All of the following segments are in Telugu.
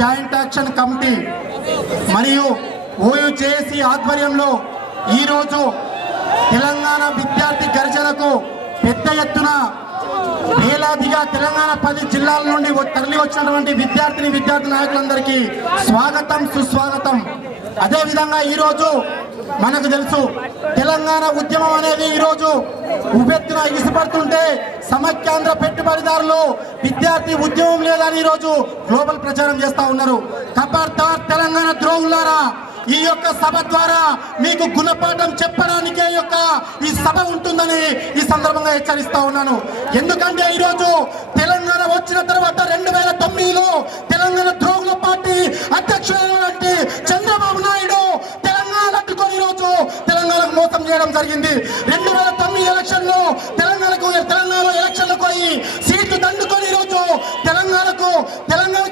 జాయింట్ యాక్షన్ కమిటీ మరియు ఓయూజేఏసీ ఆధ్వర్యంలో ఈరోజు తెలంగాణ విద్యార్థి గర్జనకు పెద్ద ఎత్తున వేలాదిగా తెలంగాణ 10 జిల్లాల నుండి తరలి వచ్చినటువంటి విద్యార్థి నాయకులందరికీ స్వాగతం సుస్వాగతం. అదేవిధంగా ఈరోజు మనకు తెలుసు తెలంగాణ ఉద్యమం అనేది ఈరోజు ఉవ్వెత్తున ఎగిసిపడుతుంటే సమైక్యాంధ్ర పెట్టుబడిదారులు విద్యార్థి ఉద్యమం లేదని ఈరోజు గ్లోబల్ ప్రచారం చేస్తా ఉన్నారు. ఖబర్దార్ తెలంగాణ ద్రోహులారా, ఈ యొక్క సభ ద్వారా మీకు గుణపాఠం చెప్పడానికే ఈ సభ ఉంటుందని ఈ సందర్భంగా హెచ్చరిస్తా ఉన్నాను. ఎందుకంటే ఈరోజు తెలంగాణ వచ్చిన తర్వాత 2009లో తెలంగాణ ద్రోహుల పార్టీ అధ్యక్షుడైనటువంటి చంద్రబాబు నాయుడు తెలంగాణ అడ్డుకొని ఈరోజు తెలంగాణకు మోసం చేయడం జరిగింది. 2009 ఎలక్షన్లో తెలంగాణలో ఎలక్షన్లకు పోయి సీట్లు దండుకొని ఈరోజు తెలంగాణకు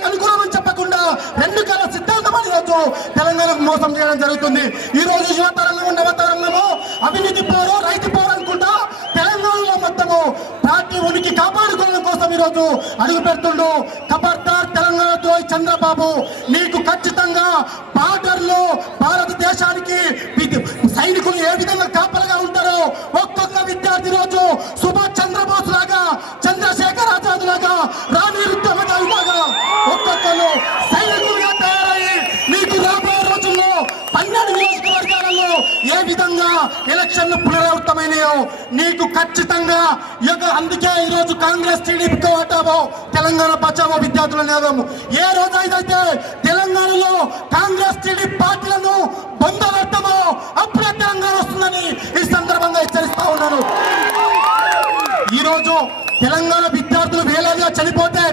అనుకూలమని చెప్పకుండా 2 కాల సిద్ధాంతం అని ఈరోజు తెలంగాణకు మోసం చేయడం జరుగుతుంది. ఈ రోజు యువతరంగం నవతరంగము అవినీతి పోరు రైతు పోరు అనుకుంటా తెలంగాణలో మొత్తము పార్టీ ఉనికి కాపాడుకోవడం కోసం ఈరోజు అడుగు పెడుతుండు. ఖబర్దార్ తెలంగాణ ద్రోహి చంద్రబాబు, నీకు ఖచ్చితంగా బార్డర్లో భారతదేశానికి సైనికులు ఏ విధంగా కాపలగా ఉంటారో ఒక్కొక్క విద్యార్థి రోజు సుభాష్ చంద్రబోస్ లాగా, చంద్రశేఖర్ ఆజాద్ లాగా, రాణి రుద్రమదేవి లాగా ఒక్కొక్కరు సైనికులుగా తయారయ్యి నీకు రాబోయే రోజుల్లో 12 నియోజకవర్గాలలో ఏ విధంగా ఎలక్షన్లు పునరావృతమైనాయో నీకు ఖచ్చితంగా అందుకే ఈరోజు కాంగ్రెస్ టీడీపీతో హటావో తెలంగాణ బచావో విద్యార్థుల నినాదము. ఏ రోజు అయితే తెలంగాణలో కాంగ్రెస్ టీడీపీ పార్టీలను బొందబెట్టమో అప్పుడే తెలంగాణ వస్తుందని ఈ సందర్భంగా హెచ్చరిస్తా ఉన్నాను. ఈరోజు తెలంగాణ విద్యార్థులు వేలాదిగా చనిపోతే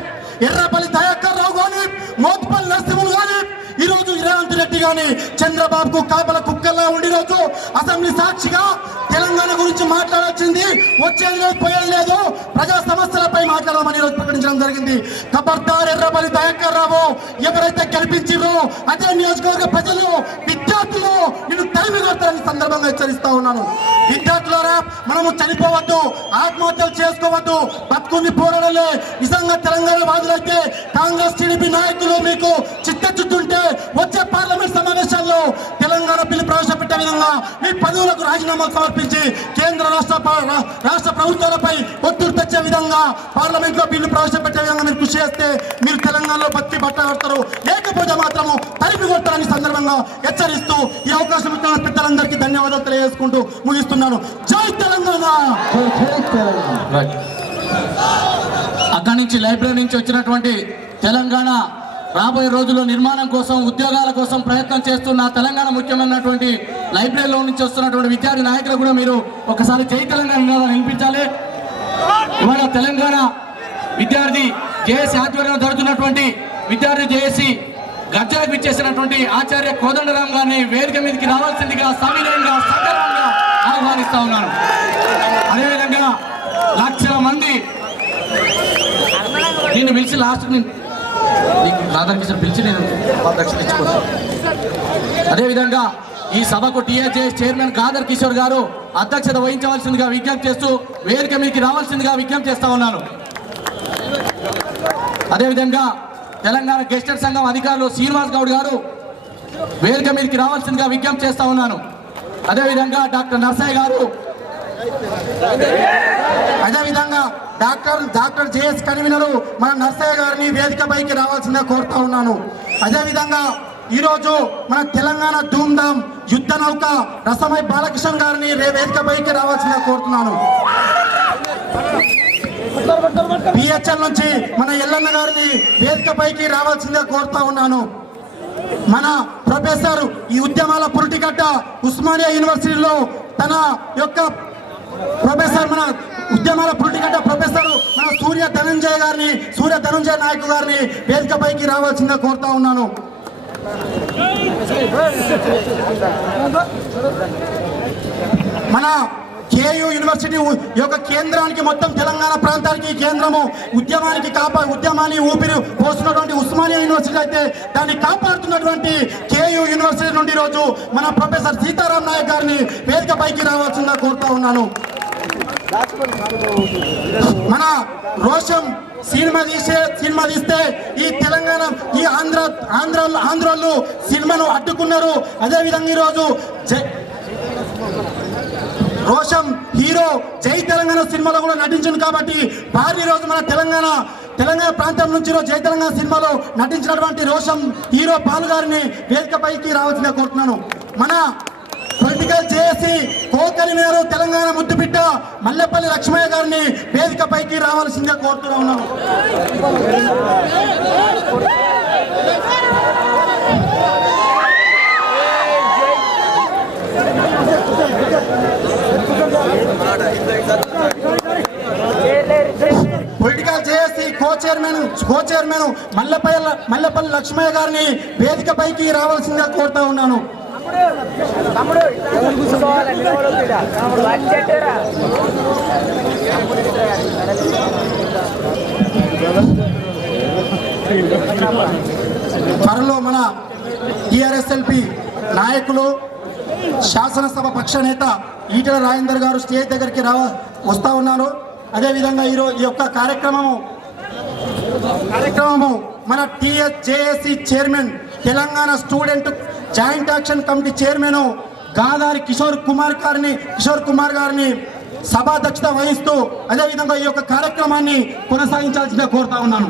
ఎర్రపల్లి దయాకర్ రావు కానీ, మోత్పల్లి నరసింహులు కానీ, ఈరోజు రేవంత్ రెడ్డి కానీ చంద్రబాబుకు కాపల కుక్కల్లా ఉండి రోజు అసెంబ్లీ సాక్షిగా తెలంగాణ గురించి మాట్లాడాల్సింది వచ్చేది లేదు పోయేది లేదు, ప్రజా సమస్యలపై మాట్లాడమని ఈరోజు ప్రకటించడం జరిగింది. ఖబర్దార్ ఎర్రబల్లి దయాకర్ రావు ఎవరైతే గెలిపించారో అదే నియోజకవర్గ ప్రజలు విద్యార్థులు నిన్ను తరిమి కొడతారని సందర్భంగా హెచ్చరిస్తా ఉన్నాను. విద్యార్థులారా, మనము చనిపోవద్దు, ఆత్మహత్యలు చేసుకోవద్దు, బతుకుని పోరాడలే. నిజంగా తెలంగాణ వాదులైతే కాంగ్రెస్ టీడీపీ నాయకులు మీకు చిత్తచుట్టుంటే వచ్చే పార్లమెంట్ సమావేశాల్లో తెలంగాణ బిల్లు ప్రవేశపెట్టే విధంగా మీ పదవులకు రాజీనామాలు సమర్పించి కేంద్ర రాష్ట్ర ప్రభుత్వాలపై ఒత్తిడి తెచ్చే విధంగా పార్లమెంట్ లో బిల్లు ప్రవేశపెట్టే విధంగా మీరు కృషి చేస్తే మీరు తెలంగాణలో బతికి బట్ట కడతారు, లేకపోతే మాత్రము తరిమి కొడతారని సందర్భంగా హెచ్చరిస్తూ ఈ అవకాశం ఇచ్చిన పెద్దలందరికీ ధన్యవాదాలు తెలియజేసుకుంటూ ముగిస్తున్నాను. జై తెలంగాణ. అక్కడి నుంచి లైబ్రరీ నుంచి వచ్చినటువంటి తెలంగాణ రాబోయే రోజుల్లో నిర్మాణం కోసం ఉద్యోగాల కోసం ప్రయత్నం చేస్తున్న తెలంగాణ ముఖ్యమైనటువంటి లైబ్రరీలో నుంచి వస్తున్నటువంటి విద్యార్థి నాయకులు కూడా మీరు ఒకసారి జై తెలంగాణ నినాదాన్ని వినిపించాలి. ఇవాళ తెలంగాణ విద్యార్థి జేఏసీ ఆధ్వర్యంలో జరుగుతున్నటువంటి విద్యార్థి జేఏసీ గర్జనకు ఇచ్చేసినటువంటి ఆచార్య కోదండరాం గారిని వేదిక మీదకి రావాల్సిందిగా సవినయంగా సగర్వంగా ఆహ్వానిస్తా ఉన్నాను. అదేవిధంగా లక్షల మంది నిన్ను పిలిచి లాస్ట్ రాధాకృష్ణ పిలిచి నేను దక్షిణ ఇచ్చుకున్నాను. అదేవిధంగా ఈ సభకు టీఆర్జేఎస్ చైర్మన్ గాదర్ కిషోర్ గారు అధ్యక్షత వహించవలసిందిగా విజ్ఞప్తి చేస్తూ వేదిక మీదకి రావాల్సిందిగా విజ్ఞప్తి చేస్తా ఉన్నాను. అదేవిధంగా తెలంగాణ గెస్టెడ్ సంఘం అధికారులు శ్రీనివాస్ గౌడ్ గారు వేదిక మీదకి రావాల్సిందిగా విజ్ఞప్తి చేస్తా ఉన్నాను. అదేవిధంగా డాక్టర్ నర్సయ్య గారు, అదేవిధంగా డాక్టర్ జేఎస్ కన్వీనరు మన నర్సయ్య గారిని వేదిక పైకి రావాల్సిందిగా కోరుతా ఉన్నాను. అదేవిధంగా ఈరోజు మన తెలంగాణ ధూమ్ధామ్ యుద్ధ నౌక రసమై బాలకృష్ణ గారిని వేదిక పైకి రావాల్సిందిగా కోరుతున్నాను. పిహెచ్ఎల్ నుంచి మన ఎల్లన్న గారిని వేదిక పైకి రావాల్సిందిగా కోరుతా ఉన్నాను. మన ప్రొఫెసర్ ఈ ఉద్యమాల పురిటిగడ్డ ఉస్మానియా యూనివర్సిటీలో తన యొక్క ప్రొఫెసర్ మన ఉద్యమాల పురిటిగడ్డ ప్రొఫెసర్ మన సూర్య ధనంజయ నాయక్ గారిని వేదిక పైకి రావాల్సిందిగా కోరుతా ఉన్నాను. మన కేయూ యూనివర్సిటీ యొక్క కేంద్రానికి మొత్తం తెలంగాణ ప్రాంతానికి కేంద్రము ఉద్యమాన్ని ఊపిరి పోస్తున్నటువంటి ఉస్మానియా యూనివర్సిటీ అయితే దాన్ని కాపాడుతున్నటువంటి కేయూ యూనివర్సిటీ నుండి రోజు మన ప్రొఫెసర్ సీతారాం నాయక్ గారిని వేదిక పైకి రావాల్సిందిగా కోరుతా ఉన్నాను. మన రోషం సినిమా తీస్తే ఈ తెలంగాణ ఈ ఆంధ్రోళ్ళు సినిమాను అడ్డుకున్నారు. అదేవిధంగా ఈరోజు రోషం హీరో జై తెలంగాణ సినిమాలో కూడా నటించింది కాబట్టి వారి రోజు మన తెలంగాణ ప్రాంతం నుంచి జై తెలంగాణ సినిమాలో నటించినటువంటి రోషం హీరో పాలు గారిని వేదికపైకి రావాల్సిందిగా కోరుతున్నాను. మన పొలిటికల్ చేసి కోకలి మేరు తెలంగాణ ముద్దుబిడ్డ మల్లెపల్లి లక్ష్మయ్య గారిని వేదికపైకి రావాల్సిందిగా కోరుతూ ఉన్నాను. పొలిటికల్ చేసి కో చైర్మన్ మల్లెపల్లి లక్ష్మయ్య గారిని వేదికపైకి రావాల్సిందిగా కోరుతా ఉన్నాను. త్వరలో మన టిఆర్ఎస్ఎల్పి నాయకులు శాసనసభ పక్ష నేత ఈటెల రాజేందర్ గారు స్టేజ్ దగ్గరికి వస్తా ఉన్నారు. అదేవిధంగా ఈ యొక్క కార్యక్రమము మన TSJAC chairman Telangana student joint action committee chairman Gadari Kishore Kumar గారిని సభాధ్యక్షత వహిస్తూ అదేవిధంగా ఈ యొక్క కార్యక్రమాన్ని కొనసాగించాల్సిందిగా కోరుతా ఉన్నాను.